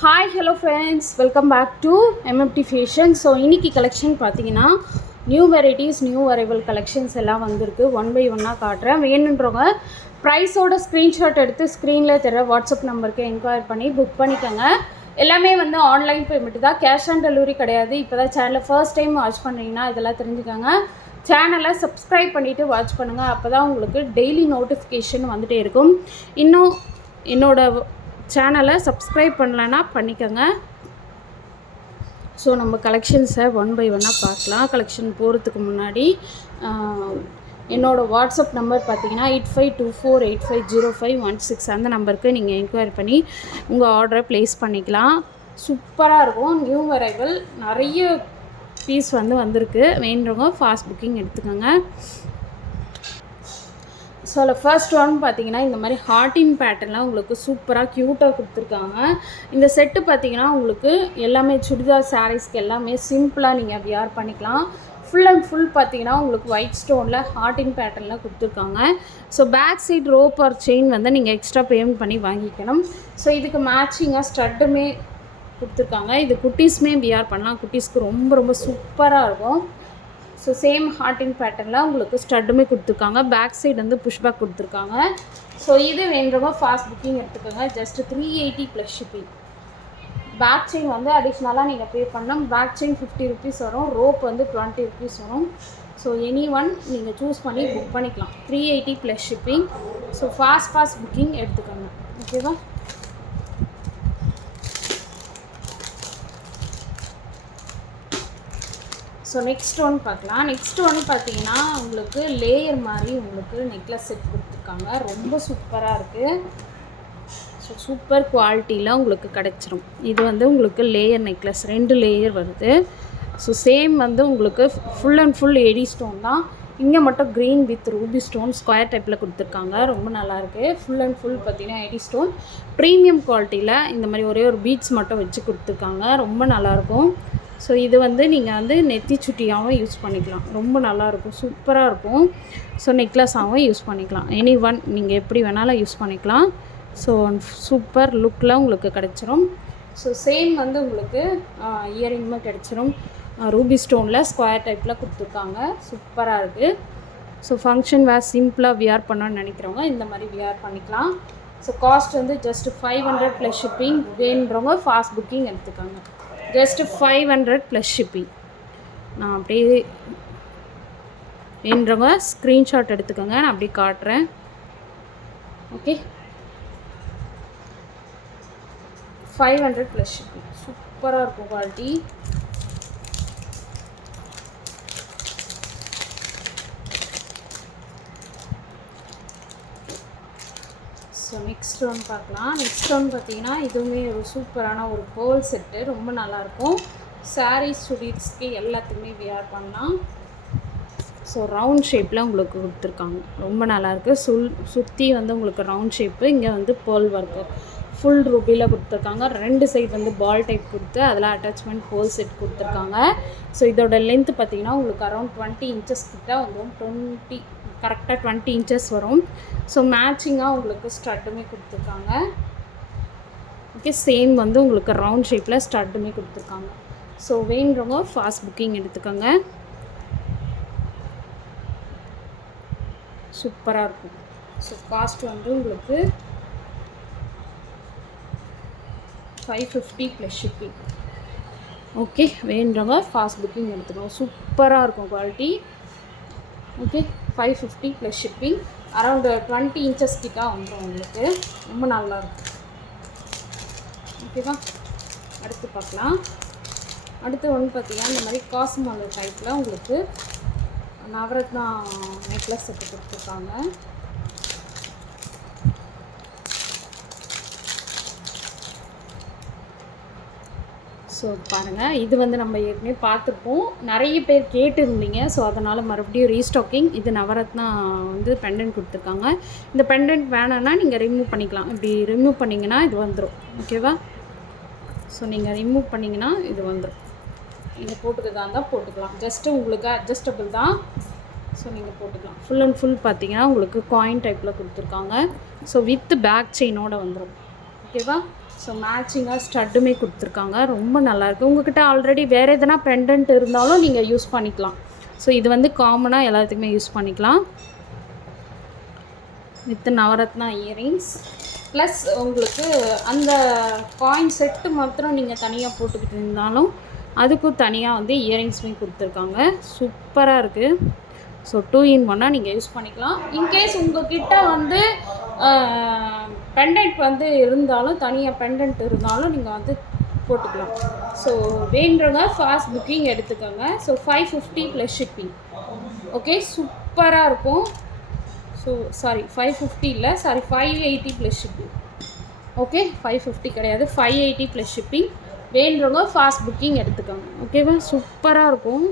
Hi hello friends, welcome back to MMT fashion. So இன்றைக்கி collection பார்த்தீங்கன்னா new varieties, new arrival collections எல்லாம் வந்திருக்கு. One by ஒன்னாக காட்டுறேன். வேணுன்றவங்க ப்ரைஸோட ஸ்க்ரீன்ஷாட் எடுத்து ஸ்க்ரீனில் தர வாட்ஸ்அப் நம்பருக்கு என்கொயரி பண்ணி புக் பண்ணிக்கோங்க. எல்லாமே வந்து ஆன்லைன் பேமெண்ட் தான், கேஷ் ஆன் டெலிவரி கிடையாது. இப்போ தான் சேனலை ஃபர்ஸ்ட் டைம் வாட்ச் பண்ணுறீங்கன்னா இதெல்லாம் தெரிஞ்சுக்கோங்க. சேனலை சப்ஸ்கிரைப் பண்ணிவிட்டு வாட்ச் பண்ணுங்கள். அப்போ தான் உங்களுக்கு டெய்லி நோட்டிஃபிகேஷன் வந்துகிட்டே இருக்கும். இன்னும் என்னோடய சேனலை சப்ஸ்கிரைப் பண்ணலைன்னா பண்ணிக்கோங்க. ஸோ நம்ம கலெக்ஷன்ஸை ஒன் பை ஒன்னாக பார்க்கலாம். கலெக்ஷன் போகிறதுக்கு முன்னாடி என்னோடய வாட்ஸ்அப் நம்பர் பார்த்தீங்கன்னா 8524850516 அந்த நம்பருக்கு நீங்கள் என்கொயரி பண்ணி உங்கள் ஆர்டரை ப்ளேஸ் பண்ணிக்கலாம். சூப்பராக இருக்கும். நியூ அரைவல் நிறைய பீஸ் வந்திருக்கு. வேணுறவங்க ஃபாஸ்ட் புக்கிங் எடுத்துக்கோங்க. ஸோ அதில் ஃபர்ஸ்ட் ஒன் பார்த்தீங்கன்னா இந்த மாதிரி ஹார்டின் பேட்டர்ன்லாம் உங்களுக்கு சூப்பராக க்யூட்டாக கொடுத்துருக்காங்க. இந்த செட்டு பார்த்தீங்கன்னா உங்களுக்கு எல்லாமே சுடிதார் சாரீஸ்க்கு எல்லாமே சிம்பிளாக நீங்கள் வியர் பண்ணிக்கலாம். ஃபுல் அண்ட் ஃபுல் பார்த்தீங்கன்னா உங்களுக்கு ஒயிட் ஸ்டோனில் ஹார்டின் பேட்டர்னில் கொடுத்துருக்காங்க. So back side rope or chain வந்து நீங்கள் எக்ஸ்ட்ரா பேமெண்ட் பண்ணி வாங்கிக்கணும். ஸோ இதுக்கு மேட்சிங்காக ஸ்டட்டுமே கொடுத்துருக்காங்க. இது குட்டீஸுமே வியர் பண்ணலாம். குட்டீஸ்க்கு ரொம்ப ரொம்ப சூப்பராக இருக்கும். ஸோ சேம் ஹார்டின் பேட்டர்னில் உங்களுக்கு ஸ்டட்டுமே கொடுத்துருக்காங்க. பேக் சைடு வந்து புஷ்பேக் கொடுத்துருக்காங்க. ஸோ இது வேண்டுறவங்க ஃபாஸ்ட் புக்கிங் எடுத்துக்கோங்க. Just 380 plus shipping. Bag chain வந்து அடிஷ்னலாக நீங்கள் பே பண்ணணும். பேக் செயின் 50 ருபீஸ் வரும். ரோப் வந்து 20 ருபீஸ் வரும். ஸோ எனி ஒன் நீங்கள் சூஸ் பண்ணி புக் பண்ணிக்கலாம். 380 plus shipping. So fast booking எடுத்துக்கோங்க. ஓகேவா? ஸோ நெக்ஸ்ட் ஒன் பார்க்கலாம். நெக்ஸ்ட் ஒன் பார்த்தீங்கன்னா உங்களுக்கு லேயர் மாதிரி உங்களுக்கு நெக்லஸ் செட் கொடுத்துருக்காங்க. ரொம்ப சூப்பராக இருக்குது. ஸோ சூப்பர் குவாலிட்டியில் உங்களுக்கு கிடச்சிரும். இது வந்து உங்களுக்கு லேயர் நெக்லஸ் 2 லேயர் வருது. ஸோ சேம் வந்து உங்களுக்கு full and full eddy stone தான். இங்கே மட்டும் green with Ruby stone square டைப்பில் கொடுத்துருக்காங்க. ரொம்ப நல்லாயிருக்கு. ஃபுல் அண்ட் ஃபுல் பார்த்தீங்கன்னா எடி ஸ்டோன் ப்ரீமியம் குவாலிட்டியில் இந்த மாதிரி ஒரே ஒரு பீட்ஸ் மட்டும் வச்சு கொடுத்துருக்காங்க. ரொம்ப நல்லாயிருக்கும். ஸோ இது வந்து நீங்கள் வந்து நெத்தி சுட்டியாகவும் யூஸ் பண்ணிக்கலாம். ரொம்ப நல்லாயிருக்கும். சூப்பராக இருக்கும். ஸோ நெக்லஸாகவும் யூஸ் பண்ணிக்கலாம். எனி ஒன் நீங்கள் எப்படி வேணாலும் யூஸ் பண்ணிக்கலாம். ஸோ சூப்பர் லுக்கில் உங்களுக்கு கிடச்சிரும். ஸோ சேம் வந்து உங்களுக்கு இயரிங்குமே கிடச்சிரும். ரூபி ஸ்டோனில் ஸ்கொயர் டைப்பில் கொடுத்துருக்காங்க. சூப்பராக இருக்குது. ஸோ ஃபங்க்ஷன் வேர் சிம்பிளாக வியர் பண்ணணும்னு நினைக்கிறவங்க இந்த மாதிரி வியர் பண்ணிக்கலாம். ஸோ காஸ்ட் வந்து ஜஸ்ட் 500 ப்ளஸ் ஷிப்பிங். வேணுன்றவங்க ஃபாஸ்ட் புக்கிங் எடுத்துக்காங்க. Just 500 plus shipping. நான் அப்படியே வேணுறவங்க ஸ்க்ரீன்ஷாட் எடுத்துக்கோங்க. நான் அப்படியே காட்டுறேன். Okay, 500 plus shipping. சூப்பராக இருக்கும் குவாலிட்டி. ஸோ நெக்ஸ்ட் ஒன் பார்க்கலாம். நெக்ஸ்ட் ஒன் பார்த்தீங்கன்னா இதுவுமே ஒரு சூப்பரான ஒரு பேர்ல் செட்டு. ரொம்ப நல்லாயிருக்கும். சாரீஸ் சுடிஸ்க்கு எல்லாத்துக்குமே வியர் பண்ணலாம். ஸோ ரவுண்ட் ஷேப்பில் உங்களுக்கு கொடுத்துருக்காங்க. ரொம்ப நல்லாயிருக்கு. சுற்றி வந்து உங்களுக்கு ரவுண்ட் ஷேப்பு. இங்கே வந்து பேர்ல் ஒர்க்கு ஃபுல் ரூபியில் கொடுத்துருக்காங்க. 2 சைடு வந்து பால் டைப் கொடுத்து அதில் அட்டாச்மெண்ட் பேர்ல் செட் கொடுத்துருக்காங்க. ஸோ இதோட லென்த்து பார்த்தீங்கன்னா உங்களுக்கு அரௌண்ட் 20 இன்ச்சஸ் கிட்ட வந்து கரெக்டாக 20 இன்ச்சஸ் வரும். ஸோ மேட்சிங்காக உங்களுக்கு ஸ்டட்டுமே கொடுத்துருக்காங்க. ஓகே, சேம் வந்து உங்களுக்கு ரவுண்ட் ஷேப்பில் ஸ்டட்டுமே கொடுத்துருக்காங்க. ஸோ வேணுறவங்க ஃபாஸ்ட் புக்கிங் எடுத்துக்கோங்க. சூப்பராக இருக்கும். ஸோ காஸ்ட் வந்து உங்களுக்கு 550 ப்ளஸ் ஷிப்பிங். ஓகே, வேணுறவங்க ஃபாஸ்ட் புக்கிங் எடுத்துக்கோங்க. சூப்பராக இருக்கும் quality. Okay, 550 plus shipping. Around 20 inches கிட்ட வந்துடும் உங்களுக்கு. ரொம்ப நல்லாயிருக்கும். ஓகேவா? அடுத்து பார்க்கலாம். அடுத்து ஒன்று பார்த்தீங்கன்னா இந்த மாதிரி காசுமாலு டைப்பில் உங்களுக்கு நவரத்னா நெக்லஸ் செட்டு கொடுத்துருக்காங்க. ஸோ பாருங்கள், இது வந்து நம்ம ஏற்கனவே பார்த்துருப்போம். நிறைய பேர் கேட்டுருந்தீங்க. ஸோ அதனால் மறுபடியும் ரீஸ்டாக்கிங். இது நவரத்னா வந்து பெண்டன்ட் கொடுத்துருக்காங்க. இந்த பெண்டன்ட் வேணும்னா நீங்கள் ரிமூவ் பண்ணிக்கலாம். இப்படி ரிமூவ் பண்ணிங்கன்னா இது வந்துடும். ஓகேவா? ஸோ நீங்கள் ரிமூவ் பண்ணிங்கன்னா இது வந்துடும். நீங்கள் போட்டுக்கிறதா இருந்தால் போட்டுக்கலாம். ஜஸ்ட்டு உங்களுக்கு அட்ஜஸ்டபிள் தான். ஸோ நீங்கள் போட்டுக்கலாம். ஃபுல் அண்ட் ஃபுல் பார்த்தீங்கன்னா உங்களுக்கு காயின் டைப்பில் கொடுத்துருக்காங்க. ஸோ வித் பேக் செயினோடு வந்துடும். ஓகேவா? ஸோ மேட்சிங்காக ஸ்டட்டுமே கொடுத்துருக்காங்க, ரொம்ப நல்லாயிருக்கு. உங்கள்கிட்ட ஆல்ரெடி வேறு எதனா பெண்டன்ட் இருந்தாலும் நீங்கள் யூஸ் பண்ணிக்கலாம். ஸோ இது வந்து காமனாக எல்லாத்துக்குமே யூஸ் பண்ணிக்கலாம். வித் நவரத்னா இயரிங்ஸ் ப்ளஸ் உங்களுக்கு அந்த காயின் செட்டு மாத்திரம் நீங்கள் தனியாக போட்டுக்கிட்டு இருந்தாலும் அதுக்கும் தனியாக வந்து இயரிங்ஸுமே கொடுத்துருக்காங்க. சூப்பராக இருக்குது. ஸோ 2 in 1 நீங்கள் யூஸ் பண்ணிக்கலாம். இன்கேஸ் உங்கள்கிட்ட வந்து பெண்டன்ட் வந்து இருந்தாலும், தனியாக பெண்டன்ட் இருந்தாலும் நீங்கள் வந்து போட்டுக்கலாம். ஸோ வேண்டுறவங்க ஃபாஸ்ட் புக்கிங் எடுத்துக்கோங்க. So 550 plus shipping. ஓகே, சூப்பராக இருக்கும். ஸோ சாரி 550 இல்லை, சாரி 580 ப்ளஸ் ஷிப்பிங். ஓகே, 550 கிடையாது, 580 ப்ளஸ் ஷிப்பிங். வேண்டுறவங்க ஃபாஸ்ட் புக்கிங் எடுத்துக்கோங்க. ஓகேவா? சூப்பராக இருக்கும்.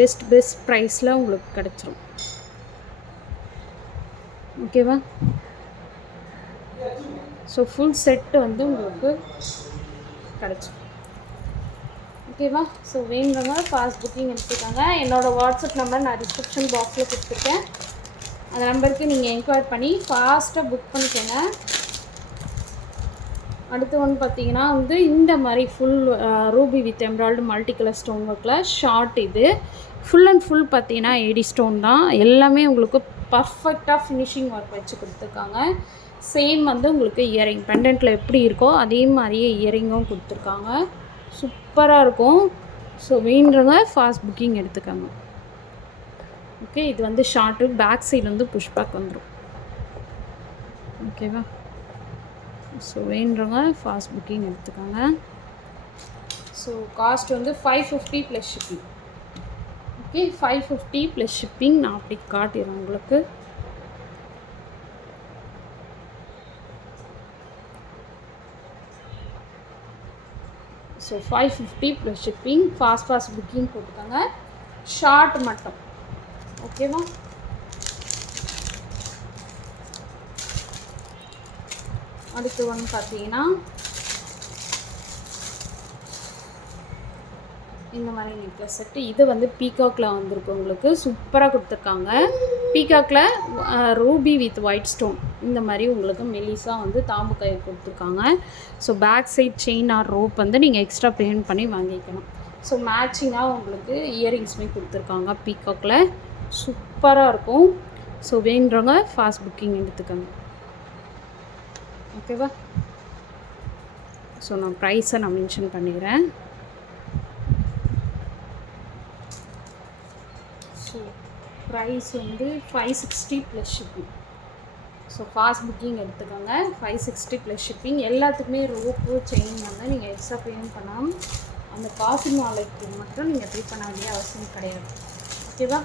பெஸ்ட் ப்ரைஸில் உங்களுக்கு கிடச்சிரும். ஓகேவா? ஸோ ஃபுல் செட்டு வந்து உங்களுக்கு கிடச்சிரும். ஓகேவா? ஸோ வேணுங்க ஃபாஸ்ட் புக்கிங் எடுத்துக்கோங்க. என்னோடய வாட்ஸ்அப் நம்பர் நான் டிஸ்கிரிப்ஷன் பாக்ஸில் கொடுத்துருக்கேன். அந்த நம்பருக்கு நீங்கள் என்கொயரி பண்ணி ஃபாஸ்ட்டாக புக் பண்ணிக்கோங்க. அடுத்து ஒன்று பார்த்தீங்கன்னா வந்து இந்த மாதிரி full ruby with embroidery multi colour stone ஒர்க்கில் ஷார்ட். இது ஃபுல் அண்ட் ஃபுல் பார்த்தீங்கன்னா 80 ஸ்டோன் தான். எல்லாமே உங்களுக்கு பர்ஃபெக்டாக ஃபினிஷிங் ஒர்க் வச்சு கொடுத்துருக்காங்க. சேம் வந்து உங்களுக்கு இயரிங் பெண்டன்ட்டில் எப்படி இருக்கோ அதே மாதிரியே இயரிங்கும் கொடுத்துருக்காங்க. சூப்பராக இருக்கும். ஸோ வேணுறவங்க ஃபாஸ்ட் புக்கிங் எடுத்துக்கோங்க. ஓகே, இது வந்து ஷார்ட்டு, பேக் சைடு வந்து புஷ்பேக் வந்துடும். ஓகேவா? ஸோ வேணுறவங்க ஃபாஸ்ட் புக்கிங் எடுத்துக்கோங்க. ஸோ காஸ்ட் வந்து 550 plus shipping. Okay, 550 plus shipping. நான் அப்படி காட்டிடுறேன் உங்களுக்கு. So 550 plus shipping. Fast booking போட்டுக்கோங்க. ஷார்ட் மட்டும். ஓகேவா? அடுத்து ஒன்று பார்த்தீங்கன்னா இந்த மாதிரி நெக்லஸ் செட்டு. இது வந்து பீகாக்கில் வந்திருக்கு. உங்களுக்கு சூப்பராக கொடுத்துருக்காங்க. பீகாக்கில் ரூபி வித் ஒயிட் ஸ்டோன் இந்த மாதிரி உங்களுக்கு மெலிஸாக வந்து தாம்பு கயிறு கொடுத்துருக்காங்க. So back side chain or rope வந்து நீங்கள் எக்ஸ்ட்ரா பேமெண்ட் பண்ணி வாங்கிக்கணும். ஸோ மேட்சிங்காக உங்களுக்கு இயரிங்ஸுமே கொடுத்துருக்காங்க பீகாக்கில். சூப்பராக இருக்கும். ஸோ வேணுறவங்க ஃபாஸ்ட் புக்கிங் எடுத்துக்கோங்க. ஓகேவா? ஸோ நான் ப்ரைஸை நான் மென்ஷன் பண்ணிக்கிறேன். ஸோ ப்ரைஸ் வந்து 560 plus shipping. So fast booking எடுத்துக்கோங்க. 560 ப்ளஸ் ஷிப்பிங். எல்லாத்துக்குமே ரோப்பு செயின் வந்து நீங்கள் எக்ஸ்ட்ரா பேமெண்ட் பண்ணாமல் அந்த காசு நாளைக்கு மட்டும் நீங்கள் பே பண்ண வேண்டிய அவசியம் கிடையாது. ஓகேவா?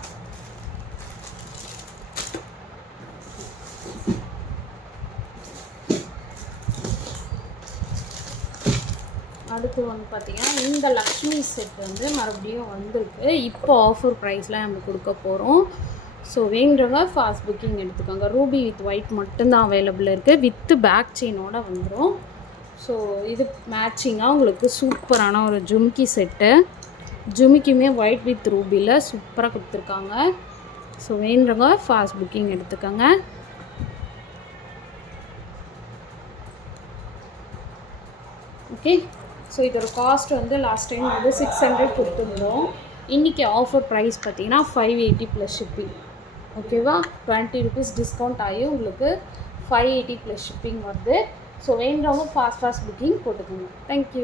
அடுத்து வந்து பார்த்திங்கன்னா இந்த லக்ஷ்மி செட் வந்து மறுபடியும் வந்திருக்கு. இப்போ ஆஃபர் ப்ரைஸில் நம்ம கொடுக்க போகிறோம். ஸோ வேணுறவங்க ஃபாஸ்ட் புக்கிங் எடுத்துக்கோங்க. ரூபி வித் ஒயிட் மட்டும்தான் அவைலபிள் இருக்குது. வித்து பேக் செயினோடு வந்துடும். ஸோ இது மேட்சிங்காக உங்களுக்கு சூப்பரான ஒரு ஜும்கி செட்டு. ஜுமிக்குமே ஒயிட் வித் ரூபியில் சூப்பராக கொடுத்துருக்காங்க. ஸோ வேணுறவங்க ஃபாஸ்ட் புக்கிங் எடுத்துக்கோங்க. ஓகே, ஸோ இதோட காஸ்ட் வந்து லாஸ்ட் டைம் வந்து 600 கொடுத்துருந்தோம். இன்றைக்கி ஆஃபர் ப்ரைஸ் பார்த்தீங்கன்னா 580 ப்ளஸ் ஷிப்பிங். ஓகேவா? 20 rupees டிஸ்கவுண்ட் ஆகி உங்களுக்கு 580 ப்ளஸ் ஷிப்பிங் வருது. ஸோ வேணுறவங்க ஃபாஸ்ட் புக்கிங் போட்டுக்கோங்க. தேங்க்யூ.